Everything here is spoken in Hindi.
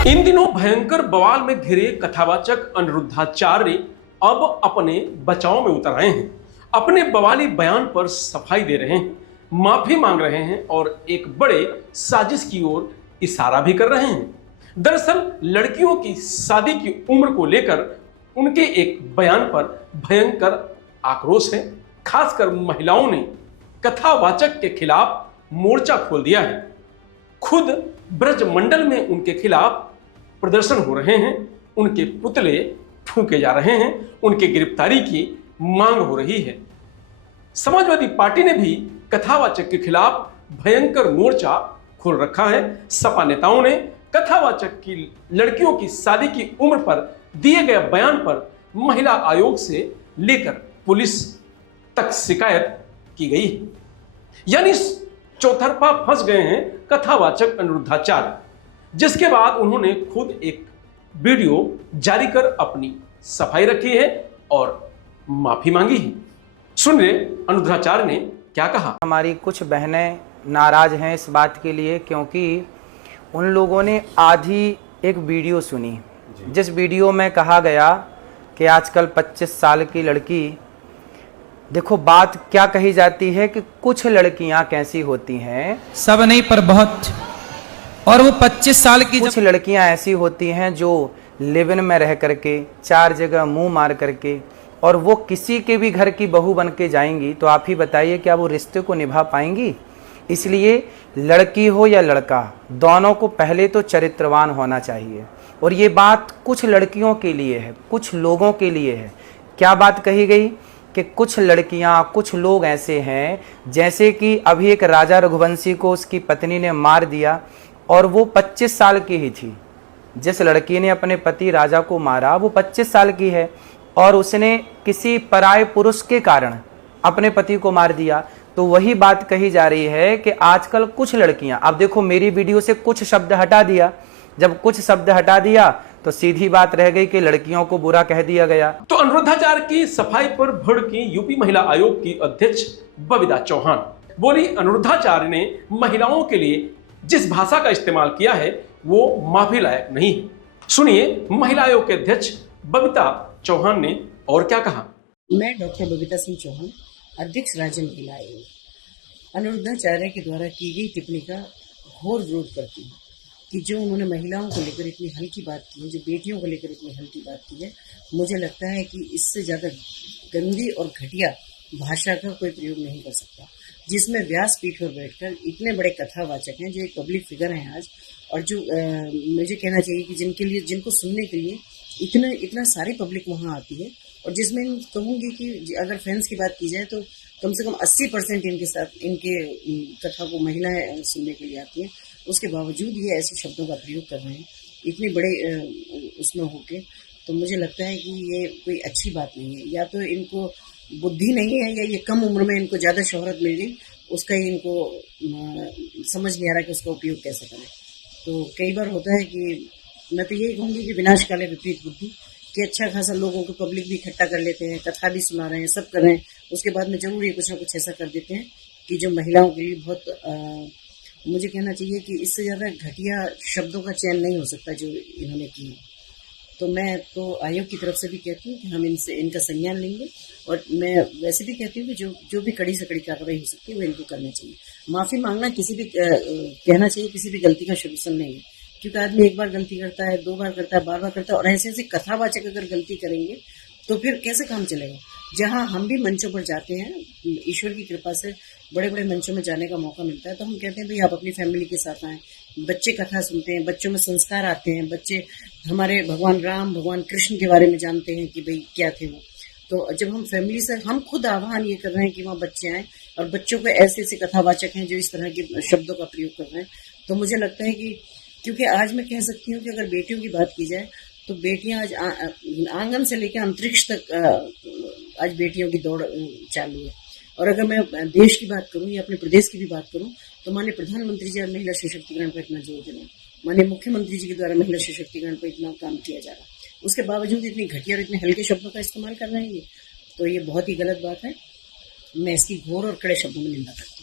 इन दिनों भयंकर बवाल में घिरे कथावाचक अनिरुद्धाचार्य अब अपने बचाव में उतर आए हैं। अपने बवाली बयान पर सफाई दे रहे हैं, माफी मांग रहे हैं और एक बड़े साजिश की ओर इशारा भी कर रहे हैं। दरअसल लड़कियों की शादी की उम्र को लेकर उनके एक बयान पर भयंकर आक्रोश है। खासकर महिलाओं ने कथावाचक के खिलाफ मोर्चा खोल दिया है। खुद ब्रजमंडल में उनके खिलाफ प्रदर्शन हो रहे हैं, उनके पुतले फूंके जा रहे हैं, उनके गिरफ्तारी की मांग हो रही है। समाजवादी पार्टी ने भी कथावाचक के खिलाफ भयंकर मोर्चा खोल रखा है। सपा नेताओं ने कथावाचक की लड़कियों की शादी की उम्र पर दिए गए बयान पर महिला आयोग से लेकर पुलिस तक शिकायत की गई है। यानी चौतरफा फंस गए हैं कथावाचक अनिरुद्धाचार्य, जिसके बाद उन्होंने खुद एक वीडियो जारी कर अपनी सफाई रखी है और माफी मांगी है। सुनिए अनिरुद्धाचार्य ने क्या कहा। हमारी कुछ बहनें नाराज हैं इस बात के लिए, क्योंकि उन लोगों ने आधी एक वीडियो सुनी, जिस वीडियो में कहा गया कि आजकल 25 साल की लड़की, देखो बात क्या कही जाती है कि कुछ लड़कियां कैसी होती हैं, सब नहीं पर बहुत, और वो 25 साल की कुछ लड़कियां ऐसी होती हैं जो लिव इन में रह करके 4 जगह मुंह मार करके और वो किसी के भी घर की बहू बन के जाएंगी, तो आप ही बताइए क्या वो रिश्ते को निभा पाएंगी। इसलिए लड़की हो या लड़का, दोनों को पहले तो चरित्रवान होना चाहिए। और ये बात कुछ लड़कियों के लिए है, कुछ लोगों के लिए है। क्या बात कही गई कि कुछ लड़कियां, कुछ लोग ऐसे हैं, जैसे कि अभी एक राजा रघुवंशी को उसकी पत्नी ने मार दिया और वो 25 साल की ही थी। जिस लड़की ने अपने पति राजा को मारा वो 25 साल की है और उसने किसी पराये पुरुष के कारण अपने पति को मार दिया। तो वही बात कही जा रही है कि आजकल कुछ लड़कियां, अब देखो मेरी वीडियो से कुछ शब्द हटा दिया, जब कुछ शब्द हटा दिया तो सीधी बात रह गई कि लड़कियों को बुरा कह दिया गया। तो अनिरुद्धाचार्य की सफाई पर भड़की यूपी महिला आयोग की अध्यक्ष बबीता चौहान बोली, अनिरुद्धाचार्य ने महिलाओं के लिए जिस भाषा का इस्तेमाल किया है वो माफी लायक नहीं है। सुनिए महिला आयोग के अध्यक्ष बबीता चौहान ने और क्या कहा। मैं डॉक्टर बबीता सिंह चौहान, अध्यक्ष राज्य महिला आयोग, अनिरुद्धाचार्य के द्वारा की गई टिप्पणी का घोर विरोध करती हूँ कि जो उन्होंने महिलाओं को लेकर इतनी हल्की बात की है, जो बेटियों को लेकर इतनी हल्की बात की है, मुझे लगता है कि इससे ज़्यादा गंदी और घटिया भाषा का कोई प्रयोग नहीं कर सकता, जिसमें व्यासपीठ पर बैठकर इतने बड़े कथावाचक हैं जो एक पब्लिक फिगर हैं आज, और जो मुझे कहना चाहिए कि जिनको सुनने के लिए इतना सारी पब्लिक वहाँ आती है, और जिसमें कहूँगी कि अगर फैंस की बात की जाए तो कम से कम 80% इनके कथा को महिलाएं सुनने के लिए आती हैं। उसके बावजूद ये ऐसे शब्दों का प्रयोग कर रहे हैं इतने बड़े उसमें होके, तो मुझे लगता है कि ये कोई अच्छी बात नहीं है। या तो इनको बुद्धि नहीं है या ये कम उम्र में इनको ज़्यादा शोहरत मिल गई, उसका ही इनको समझ नहीं आ रहा कि उसका उपयोग कैसे करें। तो कई बार होता है कि मैं तो यही कहूँगी कि विनाश काले विपरीत बुद्धि, कि अच्छा खासा लोगों को पब्लिक भी इकट्ठा कर लेते हैं, कथा भी सुना रहे हैं, सब कर रहे हैं, उसके बाद में जरूर ये कुछ ना कुछ ऐसा कर देते हैं कि जो महिलाओं के लिए बहुत मुझे कहना चाहिए कि इससे ज़्यादा घटिया शब्दों का चयन नहीं हो सकता जो इन्होंने की। तो मैं तो आयोग की तरफ से भी कहती हूँ कि हम इनका संज्ञान लेंगे, और मैं वैसे भी कहती हूँ कि जो भी कड़ी से कड़ी कार्रवाई हो सकती है वो इनको करना चाहिए। माफ़ी मांगना कहना चाहिए किसी भी गलती का सॉल्यूशन नहीं है, क्योंकि आदमी एक बार गलती करता है, 2 बार करता है, बार करता है, और ऐसे कथावाचक अगर गलती करेंगे तो फिर कैसे काम चलेगा। जहाँ हम भी मंचों पर जाते हैं, ईश्वर की कृपा से बड़े बड़े मंचों में जाने का मौका मिलता है, तो हम कहते हैं भाई आप अपनी फैमिली के साथ आएँ, बच्चे कथा सुनते हैं, बच्चों में संस्कार आते हैं, बच्चे हमारे भगवान राम, भगवान कृष्ण के बारे में जानते हैं कि भाई क्या थे वो। तो जब हम फैमिली से, हम खुद आह्वान ये कर रहे हैं कि वहाँ बच्चे आएँ, और बच्चों को ऐसे कथावाचक हैं जो इस तरह के शब्दों का प्रयोग कर रहे हैं, तो मुझे लगता है कि, क्योंकि आज मैं कह सकती हूँ कि अगर बेटियों की बात की जाए तो बेटियां आज आंगन से लेकर अंतरिक्ष तक आज बेटियों की दौड़ चालू है। और अगर मैं देश की बात करूं या अपने प्रदेश की भी बात करूं तो माननीय प्रधानमंत्री जी महिला सशक्तिकरण पर इतना जोर दे रहे हैं, माननीय मुख्यमंत्री जी के द्वारा महिला सशक्तिकरण पर इतना काम किया जा रहा है, उसके बावजूद इतनी घटिया और इतने हल्के शब्दों का इस्तेमाल कर रहे हैं, तो ये बहुत ही गलत बात है। मैं इसकी घोर और कड़े शब्दों में निंदा करती हूँ।